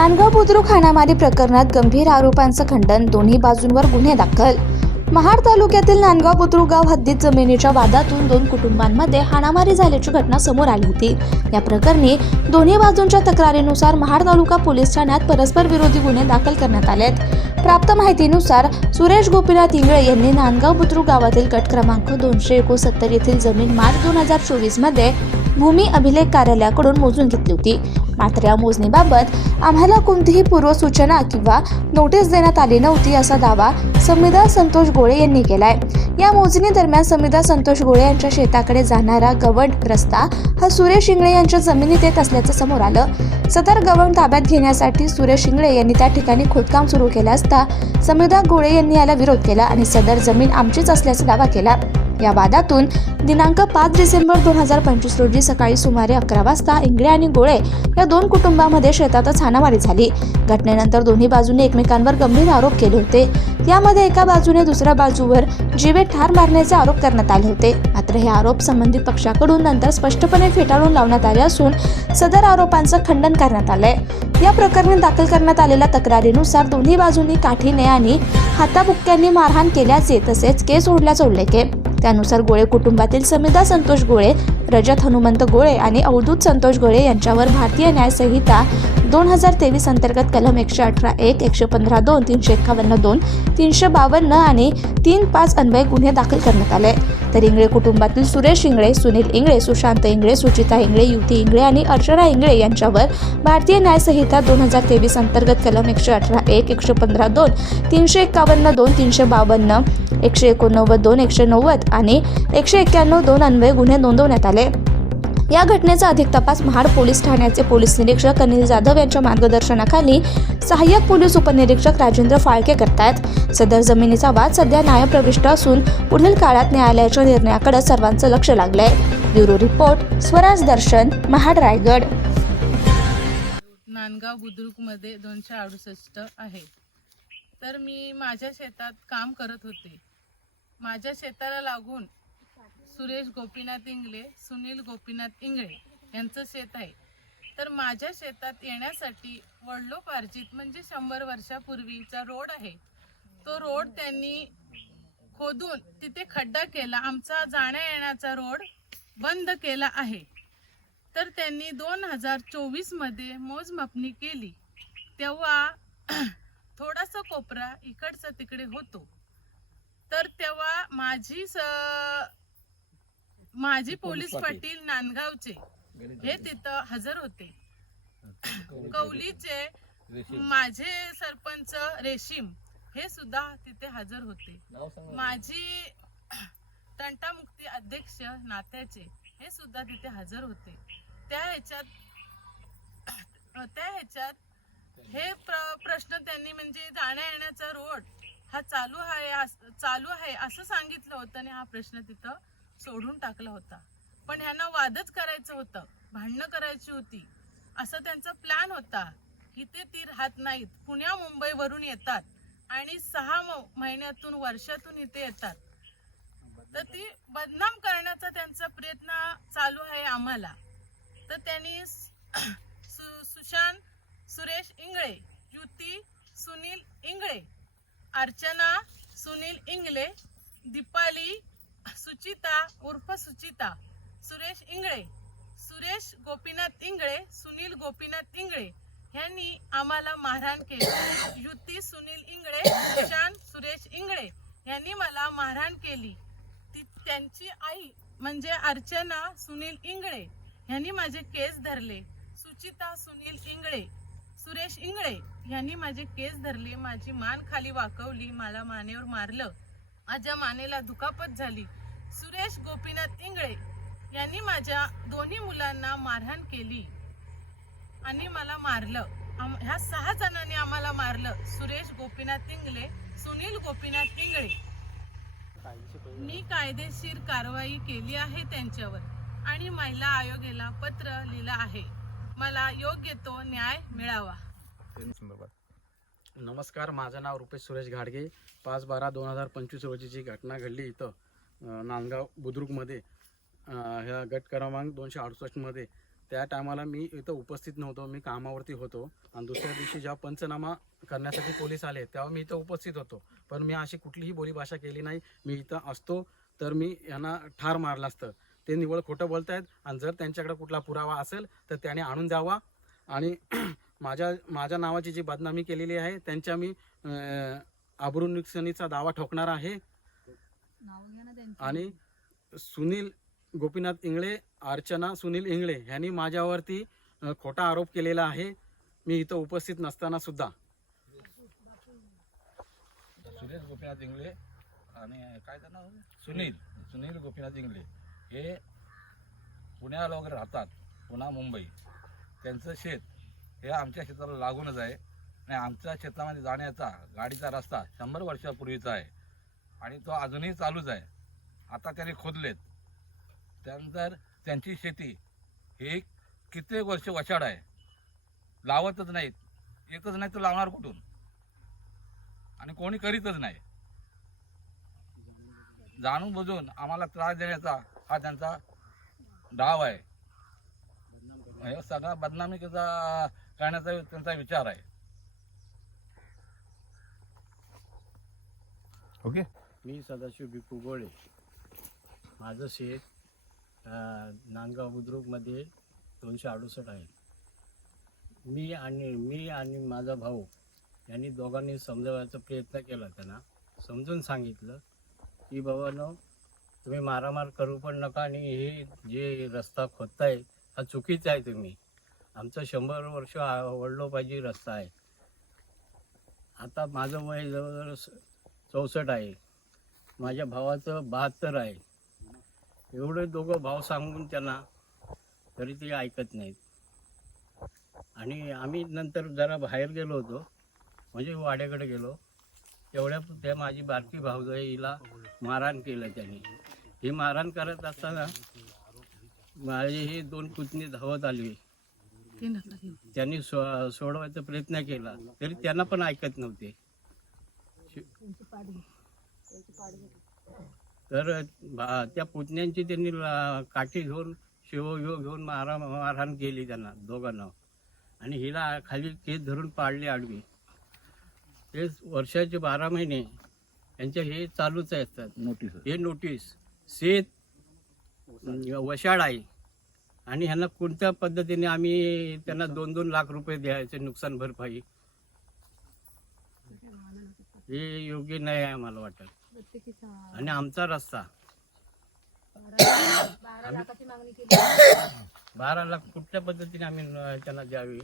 नांदगाव बुद्रुक हाणामारी प्रकरणात गंभीर आरोपांचं खंडन, दोन्ही बाजूंवर गुन्हे दाखल। महाड तालुक्यातील नांदगाव बुद्रुक गाव हद्दीत जमिनीच्या वादातून दोन कुटुंबांमध्ये हाणामारी झाल्याची घटना समोर आली होती। या प्रकरणी दोन्ही बाजूंच्या तक्रारीनुसार महाड तालुका पोलीस ठाण्यात परस्पर विरोधी गुन्हे दाखल करण्यात आलेत। प्राप्त माहितीनुसार सुरेश गोपीनाथ इंगळे यांनी नांदगाव बुद्रुक गावातील गट क्रमांक 269 येथील जमीन मार्च 2024 मध्ये भूमी अभिलेख कार्यालयाकडून मोजून घेतली होती। मात्र या मोजणीबाबत आम्हाला कोणतीही पूर्वसूचना किंवा नोटीस देण्यात आली नव्हती, असा दावा समीदा संतोष गोळे यांनी केलाय। या मोजणी दरम्यान समीदा संतोष गोळे यांच्या शेताकडे जाणारा गवंड रस्ता हा सुरेश इंगळे यांच्या जमिनीत येत असल्याचं समोर आलं। सदर गवंड ताब्यात घेण्यासाठी सुरेश इंगळे यांनी त्या ठिकाणी खोदकाम सुरू केलं असता समीदा गोळे यांनी याला विरोध केला आणि सदर जमीन आमचीच असल्याचा दावा केला। या वादातून दिनांक 5 डिसेंबर 2025 रोजी सकाळी सुमारे 11 वाजता इंगळे आणि गोळे या दोन कुटुंबांमध्ये शेतातच हाणामारी झाली। घटनेनंतर दोन्ही बाजूंनी एकमेकांवर गंभीर आरोप केले होते। यामध्ये एका बाजूने दुसऱ्या बाजूवर जीवे ठार मारण्याचे आरोप करण्यात आले होते। मात्र हे आरोप संबंधित पक्षाकडून नंतर स्पष्टपणे फेटाळून लावण्यात आले असून सदर आरोपांचं खंडन करण्यात आलंय। या प्रकरणी दाखल करण्यात आलेल्या तक्रारीनुसार दोन्ही बाजूंनी काठीने आणि हाताबुक्क्यांनी मारहाण केल्याचे तसेच केस ओढल्याचा उल्लेख आहे। त्यानुसार गोळे कुटुंबातील समीदा संतोष गोळे, रजत हनुमंत गोळे आणि अवधूत संतोष गोळे यांच्यावर भारतीय न्याय संहिता 2023 अंतर्गत कलम 118(1), 115(2), 351(2), 352 आणि 35 अन्वये गुन्हे दाखल करण्यात आले। तर इंगळे कुटुंबातील सुरेश इंगळे, सुनील इंगळे, सुशांत इंगळे, सुचिता इंगळे, युती इंगळे आणि अर्चना इंगळे यांच्यावर भारतीय न्याय संहिता 2023 अंतर्गत कलम 118(1), 115(2), 351(2), 352, 189(2), 190 आणि 191(2) अन्वये गुन्हे नोंदवण्यात आले। या घटनेचा अधिक तपास महाड पोलीस ठाण्याचे पोलीस निरीक्षक अनिल जाधव यांच्या मार्गदर्शनाखाली सहाय्यक पोलीस उपनिरीक्षक राजेंद्र फाळके करतायत। सदर जमिनीचा वाद सध्या न्यायप्रविष्ट असून पुढील काळात न्यायालयाच्या निर्णयाकडे सर्वांचं लक्ष लागलंय। ब्युरो रिपोर्ट, स्वराज दर्शन, महाड, रायगड। नांदगाव बुद्रुकमध्ये 268 आहे। तर मी माझ्या शेतात काम करत होते। माझ्या शेताला लागून सुरेश गोपीनाथ इंगळे, सुनील गोपीनाथ इंगळे यांचं शेत आहे। तर माझ्या शेतात येण्यासाठी वडिलोपार्जित म्हणजे 100 वर्षापूर्वीचा रोड आहे। तो रोड त्यांनी खोदून तिथे खड्डा केला, आमचा जाण्या येण्याचा रोड बंद केला आहे। तर त्यांनी 2024 मध्ये मोजमापणी केली, तेव्हा थोडासा कोपरा इकडचा तिकडे होतो। तर तेव्हा माझी पोलीस पाटील नांदगावचे हे तिथं हजर होते। कौलीचे माझे सरपंच रेशीम हे सुद्धा तिथे हजर होते। माझी तंटामुक्ती अध्यक्ष नात्याचे हे सुद्धा तिथे हजर होते। त्या ह्याच्यात हे प्रश्न त्यांनी म्हणजे जाण्या येण्याचा रोड हा चालू आहे असं सांगितलं होतं आणि हा प्रश्न तिथं सोडून टाकला होता। पण ह्यांना वादच करायचं होतं, भांडणं करायची होती, असं त्यांचा प्लॅन होता। इथे ती राहत नाहीत, पुण्या मुंबईवरून येतात आणि 6 महिन्यातून वर्षातून इथे येतात। तर ती बदनाम करण्याचा त्यांचा प्रयत्न चालू आहे आम्हाला। तर त्यांनी सुशांत सुरेश इंगळे, युती सुनील इंगळे, अर्चना सुनील इंगळे, दीपाली सुचिता उर्फ सुचिता सुरेश इंगळे, सुरेश गोपीनाथ इंगळे, सुनील गोपीनाथ इंगळे यांनी आम्हाला मारहाण केली। युती सुनील इंगळे, सुशांत सुरेश इंगळे यांनी मला मारहाण केली। त्यांची आई म्हणजे अर्चना सुनील इंगळे यांनी माझे केस धरले। सुचिता सुनील इंगळे, सुरेश इंगळे यांनी माझे केस धरले, माझी मान खाली वाकवली, मला मानेवर मारलं, माझ्या मानेला दुखापत झाली। सुरेश गोपीनाथ इंगळे यांनी माझ्या दोन्ही मुलांना मारहाण केली आणि मला मारलं। ह्या 6 जणांनी आम्हाला मारलं। सुरेश गोपीनाथ इंगळे, सुनील गोपीनाथ इंगळे। मी कायदेशीर कारवाई केली आहे त्यांच्यावर आणि महिला आयोगाला पत्र लिहिलं आहे। मला योग्य तो न्याय मिळावा। नमस्कार, माझं नाव रुपेश सुरेश घाडगे। 5/12/2025 रोजी जी घटना घडली इथं नांदगाव बुद्रुकमध्ये ह्या गट क्रमांक 268 मध्ये त्या टायमाला मी इथं उपस्थित नव्हतो, मी कामावरती होतो. आणि दुसऱ्या दिवशी जेव्हा पंचनामा करण्यासाठी पोलीस आले तेव्हा मी इथं उपस्थित होतो. पण मी अशी कुठलीही बोलीभाषा केली नाही. मी इथं असतो तर मी यांना ठार मारलं असतं. ते निव्वळ खोटं बोलतायत. आणि जर त्यांच्याकडे कुठला पुरावा असेल तर त्याने आणून द्यावा. आणि माझ्या नावाची जी बदनामी केलेली आहे त्यांच्या मी आबरू नुकसानीचा दावा ठोकणार आहे. आणि सुनील गोपीनाथ इंगळे, अर्चना सुनील इंगळे यांनी माझ्यावरती खोटा आरोप केलेला आहे, मी इथं उपस्थित नसताना सुद्धा. सुनील गोपीनाथ इंगळे आणि काय त्याचं नाव सुनील गोपीनाथ इंगळे हे पुण्याला वगैरे राहतात, पुणा मुंबई. त्यांचं शेत हे आमच्या शेताला लागूनच आहे आणि आमच्या शेतामध्ये जाण्याचा गाडीचा रस्ता 100 वर्षापूर्वीचा आहे आणि तो अजूनही चालूच आहे. आता त्यांनी खोदलेत. त्यानंतर त्यांची शेती ही कित्येक वर्ष वशाड आहे, लावतच नाहीत. येतच नाही तर लावणार कुठून? आणि कोणी करीतच नाही. जाणून बुजून आम्हाला त्रास देण्याचा हा त्यांचा डाव आहे. हे सगळा बदनामीचा करण्याचा त्यांचा विचार आहे. ओके. मी सदाशिव भिकू गोळे. माझं शेत नांदगाव बुद्रुकमध्ये 268 आहे. मी आणि माझा भाऊ यांनी दोघांनी समजवायचा प्रयत्न केला. त्यांना समजून सांगितलं की बाबांनो, तुम्ही मारामार करू पण नका आणि हे जे रस्ता खोदताय हा चुकीचा आहे. तुम्ही आमचा 100 वर्ष वडलोपाजी रस्ता आहे. आता माझं वय जवळजवळ 64 आहे, माझ्या भावाचं 72 आहे. एवढे दोघं भाव सांगून त्यांना तरी ते ऐकत नाहीत. आणि आम्ही नंतर जरा बाहेर गेलो होतो, म्हणजे वाड्याकडे गेलो. तेवढ्या त्या माझी बारकी भाऊजाई हिला मारहाण केलं त्यांनी. ही मारहाण करत असताना माझी ही 2 पुतणी धावत आली. त्यांनी सोडवायचा प्रयत्न केला तरी त्यांना पण ऐकत नव्हते. तर त्या पुतण्यांची त्यांनी काठी घेऊन घेऊन मारहाण केली त्यांना दोघांना. आणि हिला खाली केस धरून पाडली आडवी. ते वर्षाचे 12 महिने यांचे हे चालूच असतात. हे नोटीस शेत वशाड आहे आणि ह्यांना कोणत्या पद्धतीने आम्ही त्यांना 2-2 लाख रुपये द्यायचे नुकसान भरपाई, हे योग्य नाही आहे आम्हाला वाटत. आणि आमचा रस्ता 12 लाख कुठल्या पद्धतीने आम्ही त्यांना द्यावी.